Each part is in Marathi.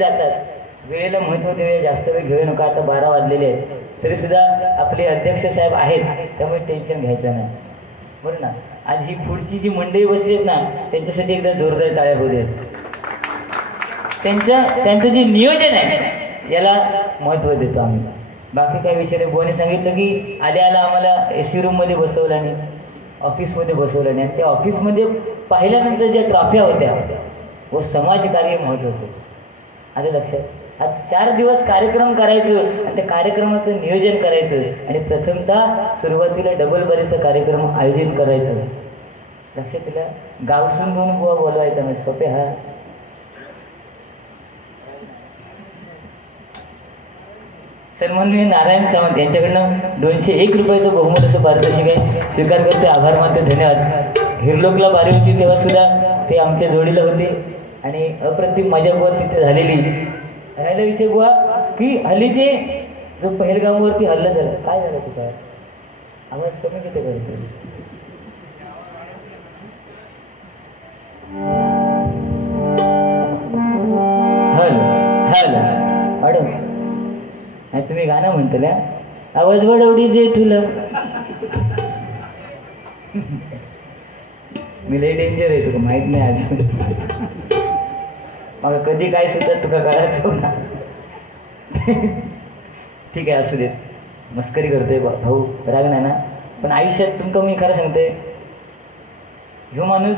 जातात. वेळेला महत्त्व देऊया, जास्त वेळ घेऊ नका. आता 12 वाजलेले आहेत तरी सुद्धा आपले अध्यक्ष साहेब आहेत, त्यामुळे टेन्शन घ्यायचं नाही, बरं ना. आज ही पुढची जी मंडळी बसली आहेत ना, त्यांच्यासाठी एकदा जोरदार टाळ्या होऊ देत. त्यांचं जे नियोजन आहे याला महत्त्व देतो आम्ही. बाकी काय विषय नाही. बोने सांगितलं की आल्या आम्हाला AC रूममध्ये बसवलं आणि ऑफिसमध्ये बसवलं नाही. त्या ऑफिसमध्ये पाहिल्यानंतर ज्या ट्रॉफ्या होत्या व समाजकार्य महत्त्वाचं आलं लक्षात. आज 4 दिवस कार्यक्रम करायचं आणि त्या कार्यक्रमाचं नियोजन करायचं आणि प्रथमतः सुरुवातीला डबल बारीचं कार्यक्रम आयोजन करायचं. लक्षात दिलं. गावसून दोन बुवा बोलवायचा म्हणजे सोपे. हा सन्माननीय नारायण सावंत यांच्याकडनं 201 रुपयाचं बहुमत असं पारितोषिक आहे, स्वीकार करते. आभार मानते, धन्यवाद. हिरलोकला बारी होती तेव्हा सुद्धा ते आमच्या जोडीला होते आणि अप्रतिम मजा बुवा तिथे झालेली. राहिला विषय बुवा की हल्लीचे जो पहलगामवरती हल्ला झाला, काय झालं तुझा आवाज कमी किती करतो. हल मॅडम नाही तुम्ही गाणं म्हणतल्या आवाज वडवडी जे तुला. मी लय डेंजर आहे, तुला माहित नाही. आज मग कधी काय सुचत तुका कळायचं ना. ठीक आहे, असू देत. मस्करी करतोय भाऊ, राग नाही ना. पण आयुष्यात तुमका मी खरं सांगते, ह्यो माणूस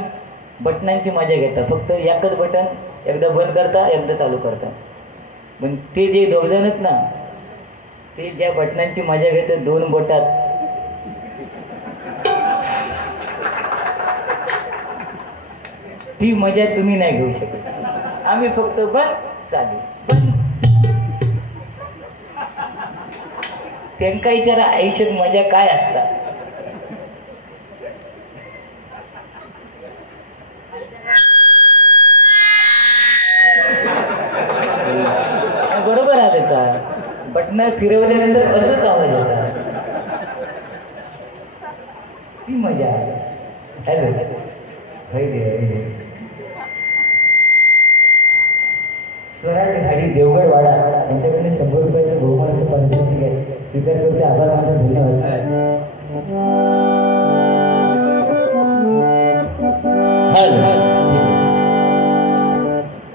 बटनांची मजा घेता. फक्त एकच बटन एकदा बंद करता, एकदा चालू करता. पण ते जे दोघजण आहेत ना, ते ज्या बटनांची मजा घेतात 2 बोटात, ती मजा तुम्ही नाही घेऊ शकत. आम्ही फक्त बंद चालू बंद. त्यांका विचारा आयुष्यात मजा काय असतात. बरोबर आहे त्याचा. बटन फिरवल्यानंतर असंच आवाज येतात, ती मजा आहे. स्वराज घाडी देवगड वाडा यांच्याकडे 100 रुपयाचं बहुमानाचं पारितोषिक आहे, स्वीकार करते. आभार मानतो, धन्यवाद.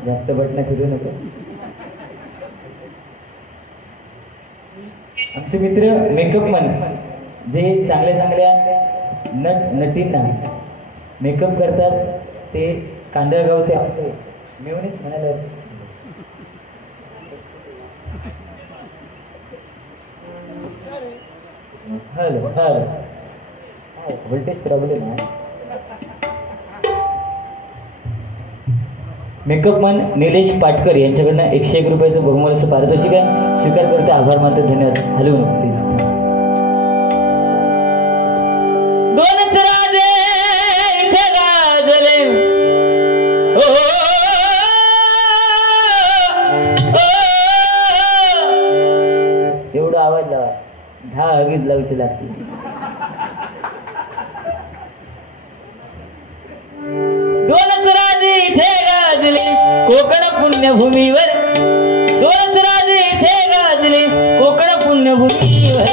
जास्त बटणं फिरू नको. आमचे मित्र मेकअप मन जे चांगल्या नटींना मेकअप करतात, ते कांदळगावचे आपले मिळूनच म्हणाले. व्होल्टेज प्रॉब्लेम आहे. मेकअप मन निलेश पाटकर यांच्याकडनं 101 रुपयाचं बहुमानाचं पारितोषिक आहे, स्वीकार करते. आभार मानते, धन्यवाद. हॅलो दोनच राजे इथे गाजले, एवढा आवाज लावा, 10 आगीत लावची लागते. दोनच राजे इथे गाजले कोकण पुण्यभूमीवर, दोनच राजे इथे गाजले कोकण पुण्यभूमीवर.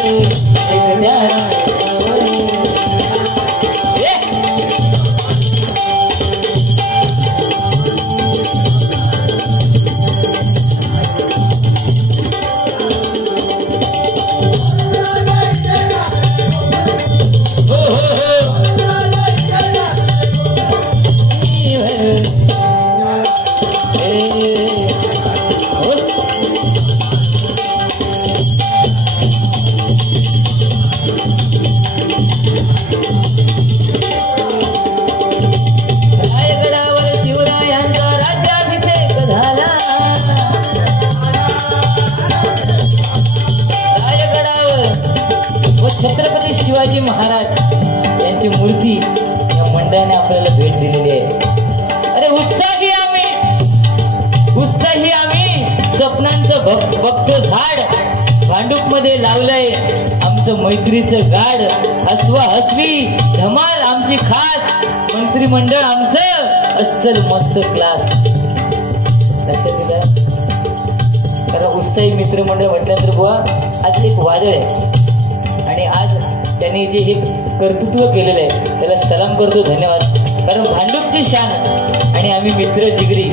छत्रपती शिवाजी महाराज यांची मूर्ती या मंडळाने आपल्याला भेट दिलेली आहे. अरे उत्साही आम्ही स्वप्नांचं बघतो झाड भांडूप मध्ये लावलंय आमचं मैत्रीचं गाड. हसवा हसवी धमाल आमची खास, मंत्रिमंडळ आमचं अस्सल मस्त क्लास. लक्षात दिलं. व्यवसायिक मित्रमंडळ म्हटल्यानंतर बुवा आज एक वादळ आहे आणि आज त्यांनी जे हे कर्तृत्व केलेलं आहे त्याला सलाम करतो, धन्यवाद. कारण भांडूपची शान आणि आम्ही मित्र जिगरी,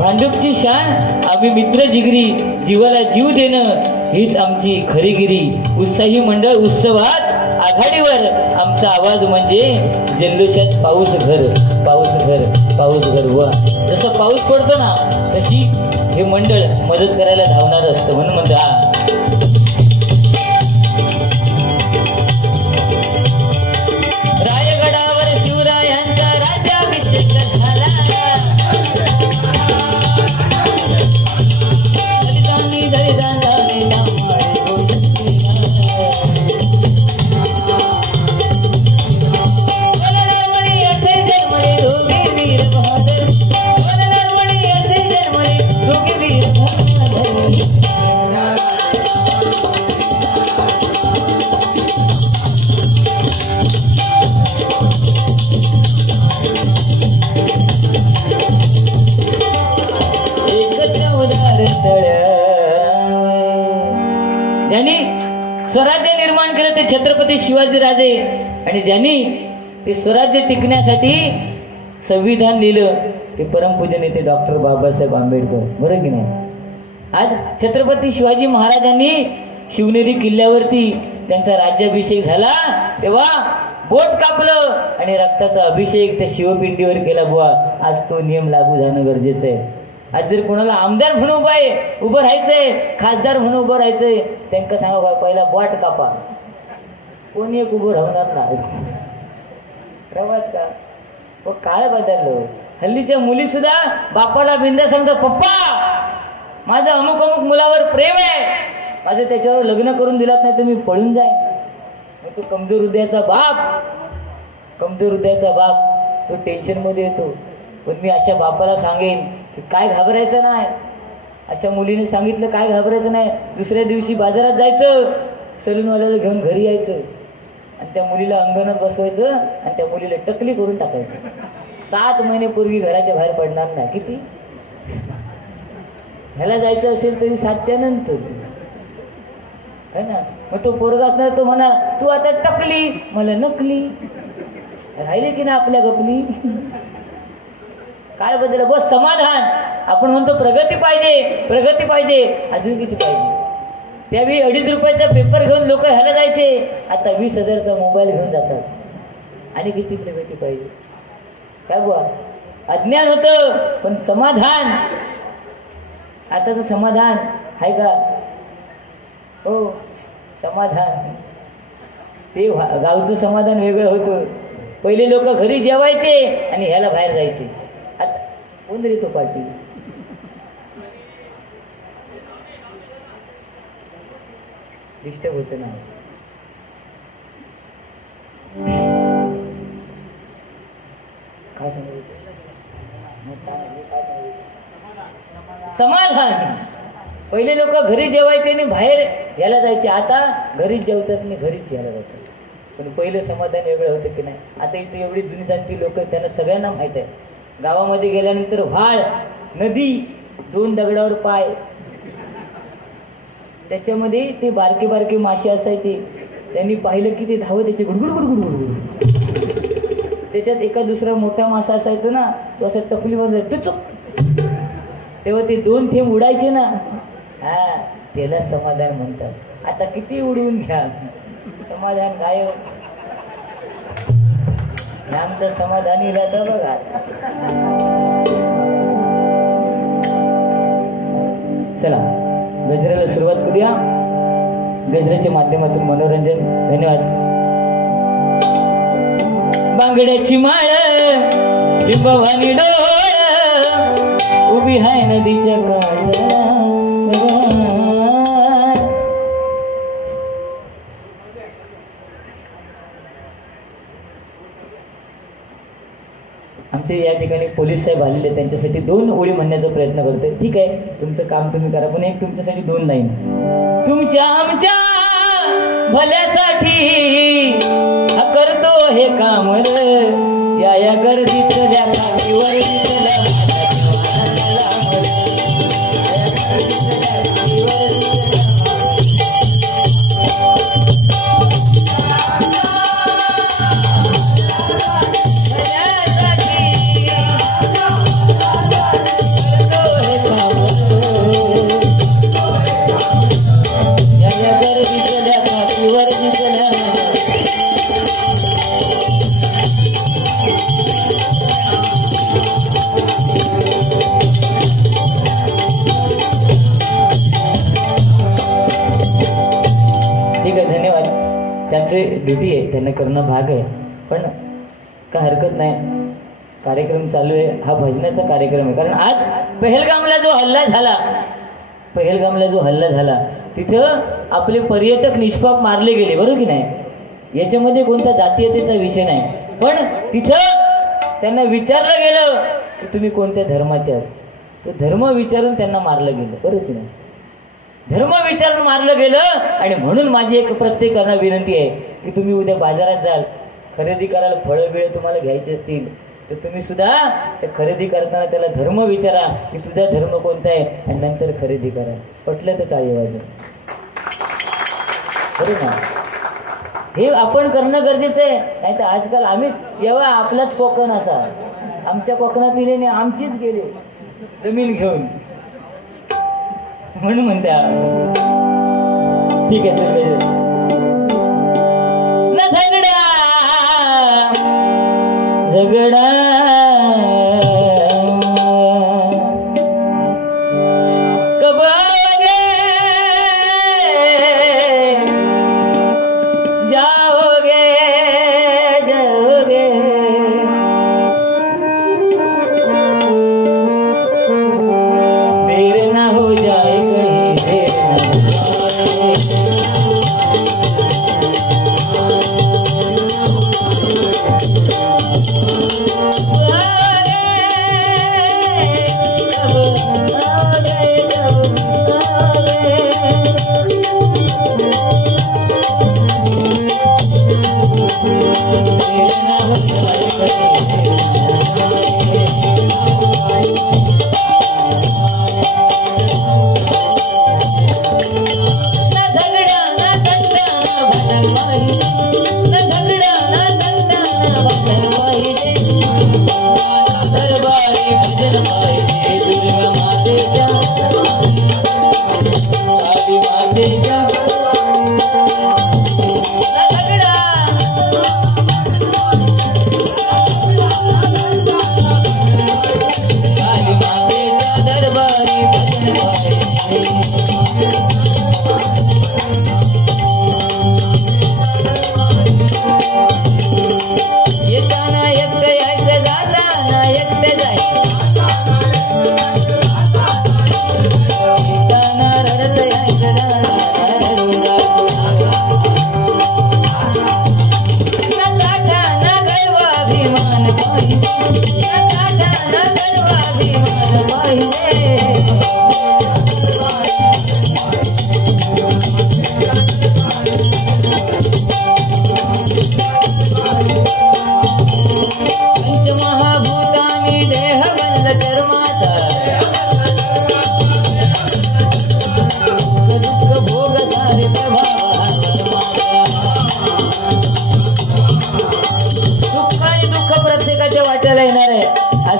भांडूपची शान आम्ही मित्र जिगरी, जीवाला जीव देणं हीच आमची खरीगिरी. उत्साही मंडळ उत्सवात आघाडीवर, आमचा आवाज म्हणजे जल्लोषात पाऊस घर, पाऊस घर, पाऊस घर. वा जसं पाऊस पडतो ना तशी हे मंडळ मदत करायला धावणार असतं. म्हणून म्हणतो हा रायगडावर शिवरायांचा राज्याभिषेक झाला, दलितांनी दलितांना ज्यांनी स्वराज्य निर्माण केलं ते छत्रपती शिवाजीराजे आणि ज्यांनी ते स्वराज्य टिकण्यासाठी संविधान लिहिलं ते परमपूज्य नेते डॉक्टर बाबासाहेब आंबेडकर. बरं की नाही? आज छत्रपती शिवाजी महाराजांनी शिवनेरी किल्ल्यावरती त्यांचा राज्याभिषेक झाला तेव्हा बोट कापलं आणि रक्ताचा अभिषेक त्या शिवपिंडीवर केला. बुवा आज तो नियम लागू जाणं गरजेचं आहे. आज जर कोणाला आमदार म्हणून उभं राहायचंय, खासदार म्हणून उभं राहायचंय, त्यांना सांगा पहिला बोट कापा. कोणी एक उभं राहणार नाही. प्रवास का व काय बदललं. हल्लीच्या मुली सुद्धा बापाला बिंदा सांगतात, पप्पा माझं अमुक अमुक मुलावर प्रेम आहे, माझं त्याच्यावर लग्न करून दिलात नाही तर मी पळून जाईन. तो कमजोर हृदयाचा बाप, कमजोर हृदयाचा बाप तो टेन्शन मध्ये येतो. पण मी अशा बापाला सांगेन काय घाबरायचं नाही. अशा मुलीने सांगितलं काय घाबरायचं नाही. दुसऱ्या दिवशी बाजारात जायचं, सलूनवाल्याला घेऊन घरी यायचं आणि त्या मुलीला अंगणात बसवायचं आणि त्या मुलीला टकली करून टाकायचं. 7 महिने पूर्वी घराच्या बाहेर पडणार नाही. किती ह्याला जायचं असेल तरी 7च्या नंतर है ना. मग तो पोरगा असणार तो म्हणा तू आता टकली मला नकली, राहिली की ना आपल्या गपली. काय बदल बस समाधान. आपण म्हणतो प्रगती पाहिजे, प्रगती पाहिजे, अजून किती पाहिजे. त्यावेळी 2.5 रुपयाचा पेपर घेऊन लोक ह्याला जायचे, आता 20,000चा मोबाईल घेऊन जातात. आणि किती प्रगती पाहिजे. काय बुवा अज्ञान होतं पण समाधान. आता तर समाधान आहे का? हो समाधान ते गावचं समाधान वेगळं होतं. पहिले लोक घरी जेवायचे आणि ह्याला बाहेर जायचे. आता कोण रे तो पार्टी. डिस्टर्ब होते ना. काय सांगायचं समाधान. पहिले लोक घरी जेवायचे आणि बाहेर यायला जायचे, आता घरीच जेवतात आणि घरीच यायला जातात. पण पहिलं समाधान वेगळं होतं की नाही. आता इथे एवढी जुनी जाणती लोक त्यांना सगळ्यांना माहित आहे. गावामध्ये गेल्यानंतर व्हाळ, नदी, 2 दगडावर पाय, त्याच्यामध्ये ते बारके बारके मासे असायचे. त्यांनी पाहिलं की ते धावत त्याचे गुडगुड गुडगुड गुडगुड. त्याच्यात एका दुसरा मोठा मासा असायचो ना, तो असं टपलीमध्ये टुचुक, तेव्हा ते 2 थेंब उडायचे ना, हा त्याला समाधान म्हणतात. आता किती उडवून घ्या समाधान गायब. आमचं समाधानी राहतं बघा. चला गजराला सुरुवात करूया. गजराच्या माध्यमातून मनोरंजन. धन्यवाद. बांगड्याची माळ लिंबवानी डोळ उभी हाय नदीच्या काठाला. आमचे या ठिकाणी पोलीस साहेब आलेले, त्यांच्यासाठी 2 ओळी म्हणण्याचा प्रयत्न करतोय. ठीक आहे तुमचं काम तुम्ही करा, पण एक तुमच्यासाठी 2 लाईन. तुमच्या आमच्या भल्यासाठी करतो हे काम या गर्दीत द्या खालीवर दिसला. त्यांचे ड्युटी आहे, त्यांना करणं भाग आहे, पण काय हरकत नाही. कार्यक्रम चालू आहे, हा भजनाचा कार्यक्रम आहे. कारण आज पहलगामला जो हल्ला झाला तिथं आपले पर्यटक निष्पाप मारले गेले, बरोबर की नाही. याच्यामध्ये कोणता जातीयतेचा विषय नाही, पण तिथं त्यांना विचारलं गेलं की तुम्ही कोणत्या धर्माचे आहात. तो धर्म विचारून त्यांना मारलं गेलं, बरोबर की नाही. धर्म विचारून मारलं गेलं. आणि म्हणून माझी एक प्रत्येकांना विनंती आहे की तुम्ही उद्या बाजारात जाल, खरेदी करायला फळं बिळं तुम्हाला घ्यायचे असतील तर तुम्ही सुद्धा ते खरेदी करताना त्याला धर्म विचारा की तुझा धर्म कोणता आहे, आणि नंतर खरेदी करा. पटलं तर टाळी वाजवा, बरोबर ना. हे आपण करणं गरजेचं आहे. नाही तर आजकाल आम्ही जेव्हा आपलाच कोकण असा, आमच्या कोकणात दिले आमचीच गेले जमीन घेऊन, म्हणून म्हणत्या ठीक आहे सर. झगडा कबोगे जाओगे जाओगे, देर ना हो जाए कहीं, देर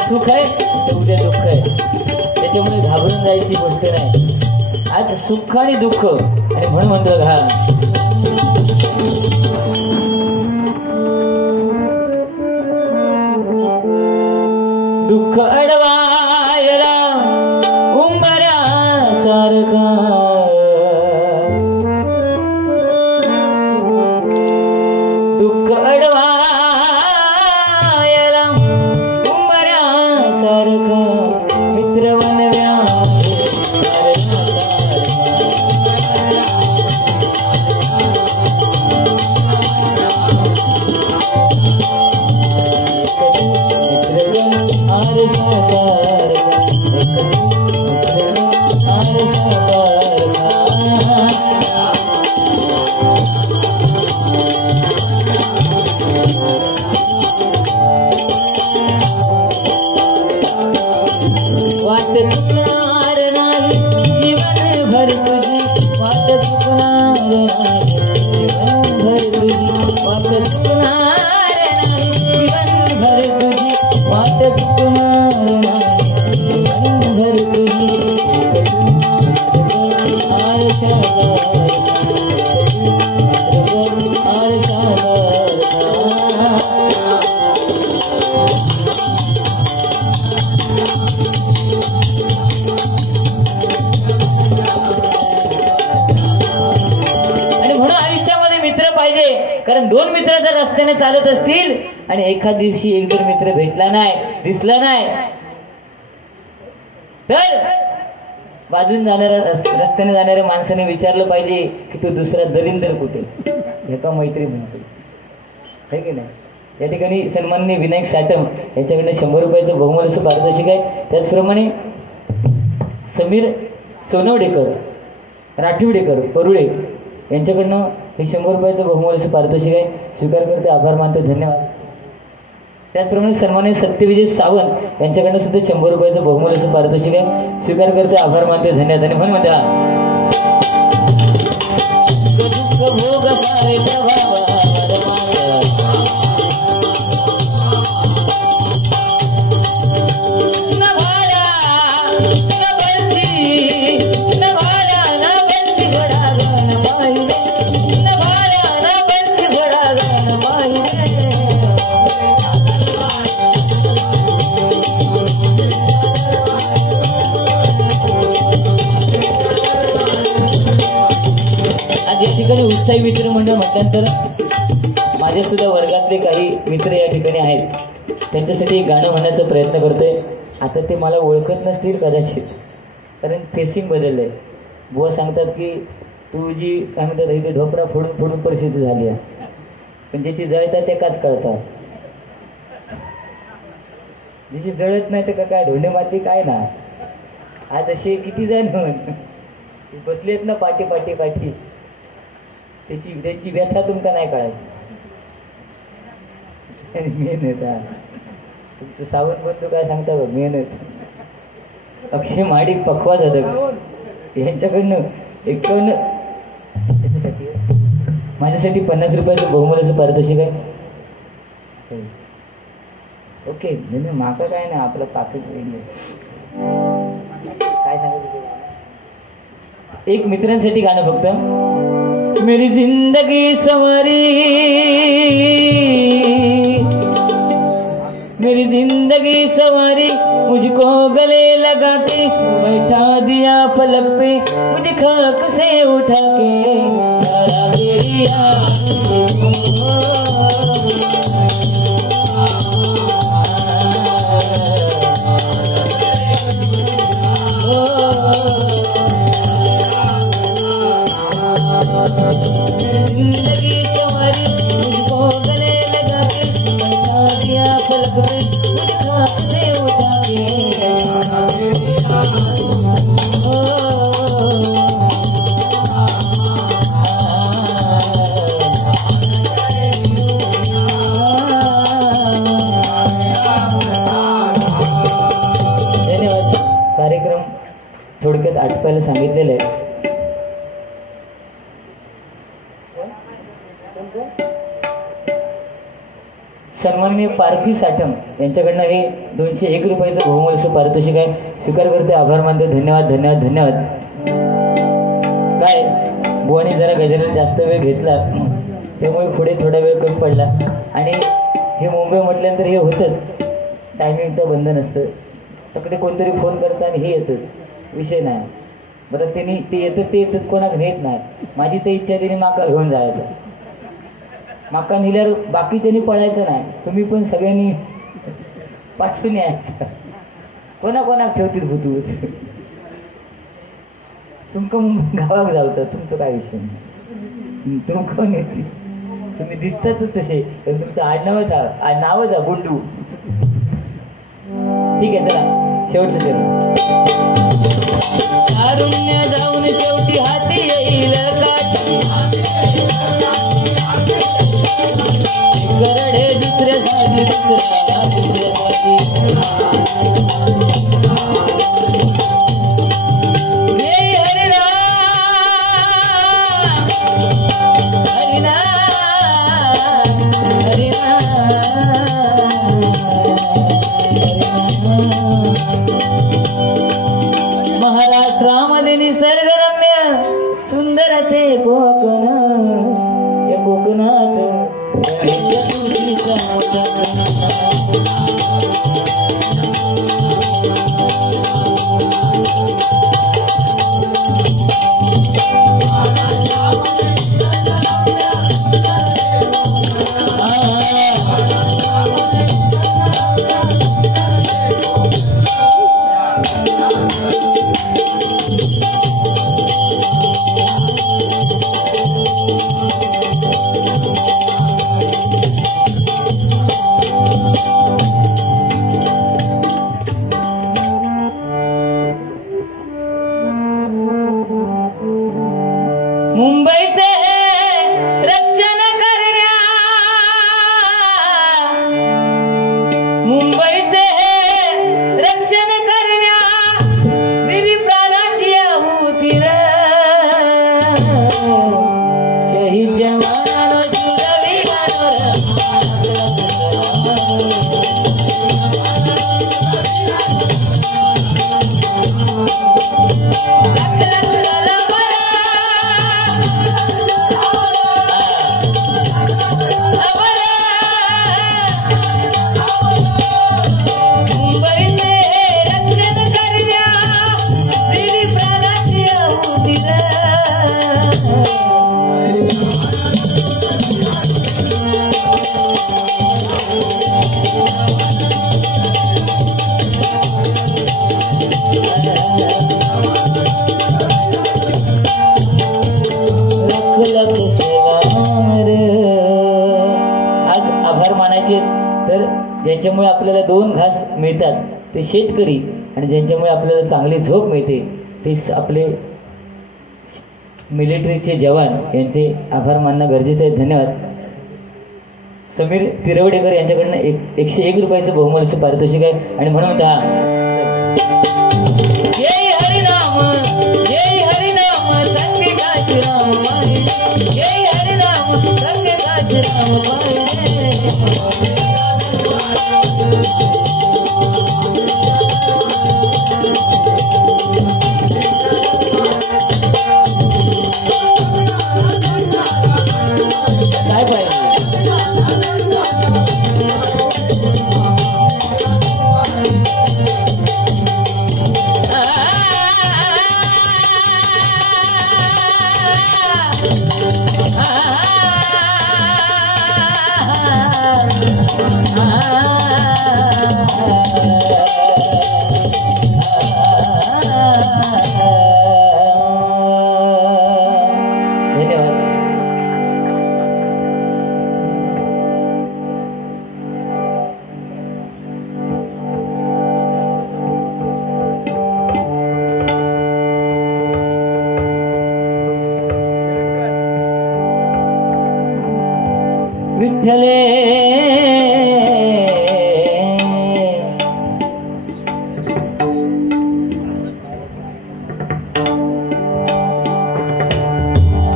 सुख आहे तर उद्या दुःख आहे, त्याच्यामुळे घाबरून जायची गोष्ट नाही. आज सुख आणि दुःख, आणि म्हणून म्हणतो हा दुःख अडवायला उंबऱ्यासारखा, दुःख अडवायला मित्र बनव्या कारण दोन मित्र जर रस्त्याने चालत असतील आणि एखाद दिवशी एक जर मित्र भेटला नाही, दिसला नाही, तर बाजून जाणाऱ्या रस्त्याने जाणाऱ्या माणसाने विचारलं पाहिजे की तो दुसरा दलिंदर कुठे, एका मैत्री म्हणतो आहे की नाही. या ठिकाणी सन्माननीय विनायक साटम यांच्याकडनं 100 रुपयाचं बहुमूल्य पारितोषिक आहे. त्याचप्रमाणे समीर सोनवडेकर, राठिवडेकर, परुळे यांच्याकडनं हे 100 रुपयाचं बहुमूल्य पारितोषिक आहे. स्वीकार करते, आभार मानतो, धन्यवाद. त्याचप्रमाणे सन्माननीय सत्यविजय सावंत यांच्याकडनं सुद्धा 100 रुपयाचं बहुमूल्य पारितोषिक आहे. स्वीकार करते, आभार मानतो, धन्यवाद. आणि म्हणून म्हणता उत्साही मित्र मंडळ म्हटल्यानंतर माझ्या सुद्धा वर्गातले काही मित्र या ठिकाणी आहेत. त्यांच्यासाठी एक गाणं म्हणण्याचा प्रयत्न करतोय. आता ते मला ओळखत नसतील कदाचित, कारण फेसिंग बदललंय. बुवा सांगतात की तू जी काय म्हणतात इथे ढोपरा फोडून फोडून परिस्थिती झाली आहे, पण ज्याची जळतात ते काच कळतात, ज्याची जळत नाही तर काय धोंडे माती काय ना. आज असे किती जण बसलेत ना पाठी पाठी पाठी, त्याची व्यथा तुमका नाही कळायची. मेहनत हा तुमचं सावंत बंधू काय सांगता बघ, मेहनत. अक्षय महाडिक, पखवाज अदक यांच्याकडनं 51 माझ्यासाठी 50 रुपयाचं बहुमूल्याचं पारितोषिक आहे. ओके, म्हणजे माका काय ना आपलं पाकिट काय सांगायचं. एक मित्रांसाठी गाणं फक्त. मेरी जिंदगी संवरी, मेरी जिंदगी संवरी, मुझको गले लगा के बैठा दिया पलक पे, मुझे खाक से उठा के तारा तेरी जिंदगी संवरी, मुझको गले लगा के बैठा दिया पलक पे, मुझे खाक से उठा के धन्यवाद. कार्यक्रम थोडक्यात आटपायला सांगितलेलं आहे. सन्माननीय पार्थी साठम यांच्याकडनं हे 201 रुपयाचं बहुमूल्य पारितोषिक आहे. स्वीकार करते, आभार मानतो, धन्यवाद धन्यवाद धन्यवाद. काय बुवाने जरा गजराला जास्त वेळ घेतला, त्यामुळे पुढे थोडा वेळ कमी पडला. आणि हे मुंबई म्हटल्यानंतर हे होतंच, टायमिंगचं बंधन असतं. तकडे कोणतरी फोन करतं आणि हे येतं, विषय नाही. बरं त्यांनी ते येतात कोणाक नेत नाही. माझी तर इच्छा त्यांनी माका घेऊन जायचं, माका नेल्यावर बाकीच्यांनी पळायचं नाही. तुम्ही पण सगळ्यांनी पाठसून यायचं. कोणाकोणाक ठेवतील भूतूच, तुमका गावाक जावतं, तुमचं काय विषय नाही. तुमका नेते, तुम्ही दिसतातच तसे, पण तुमचं आडनावच नावच गुंडू. ठीक आहे, चला शेवटचं चला. तारुण्य जाऊन शेवटी हाती येईल काठी, गरडे दुसऱ्यासाठी दुसऱ्यासाठी. महाराष्ट्रामध्ये निसर्गरम्य सुंदर ते कोकण, या कोकणात मुंबईचे रक्षण करण्या, मुंबईचे रक्षण करण्या दिली प्राणाची आहुती रे. शहीद जवान सुरवीरांवर तर ज्यांच्यामुळे आपल्याला 2 घास मिळतात ते शेतकरी, आणि ज्यांच्यामुळे आपल्याला चांगली झोप मिळते ते आपले मिलिटरीचे जवान. यांचे आभार मानणं गरजेचं आहे. धन्यवाद. समीर तिरवडेकर यांच्याकडनं 101 रुपयाचं बहुमूल्य पारितोषिक आहे. आणि म्हणून जय हरिनाम जय हरिनाम संगे काशीराम मारे, जय हरिनाम संगे काशीराम मारे. काय पाहिजे विठ्ठले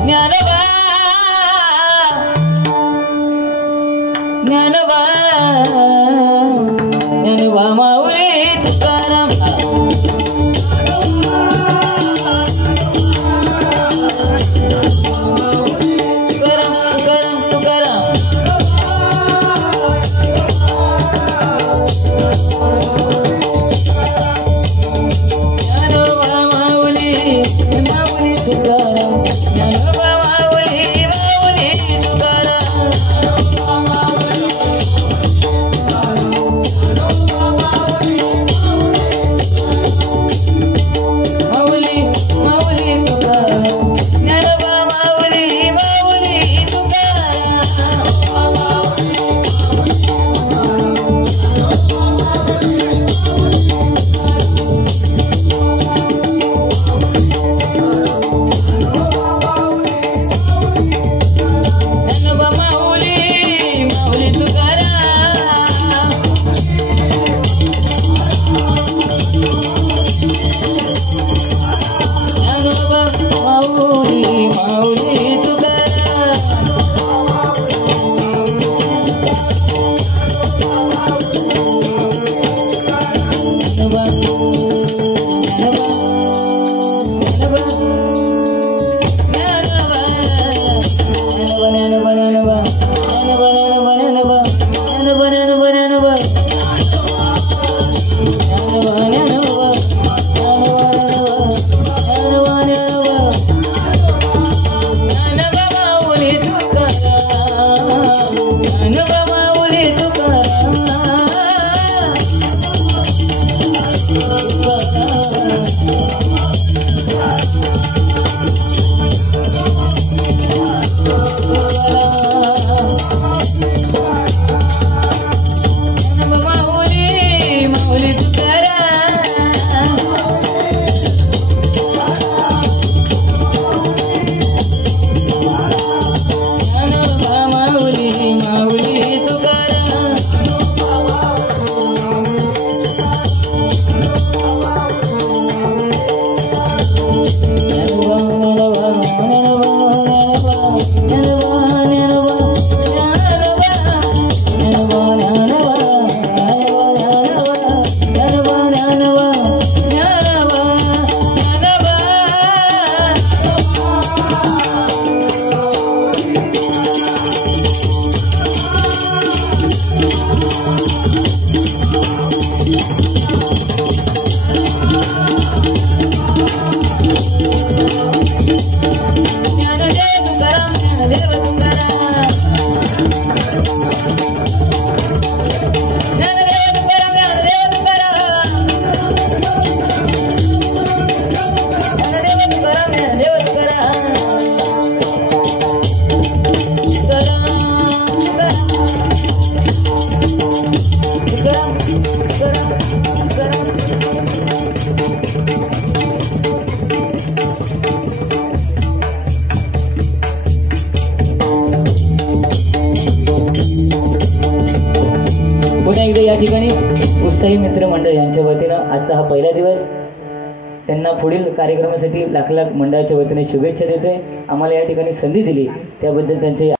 ज्ञानोबा ज्ञानोबा ज्ञानोबा माऊली तुकाराम. साई मित्र मंडळ यांच्या वतीनं आजचा हा पहिला दिवस, त्यांना पुढील कार्यक्रमासाठी लाख लाख मंडळाच्या वतीने शुभेच्छा देतोय. आम्हाला या ठिकाणी संधी दिली त्याबद्दल त्यांचे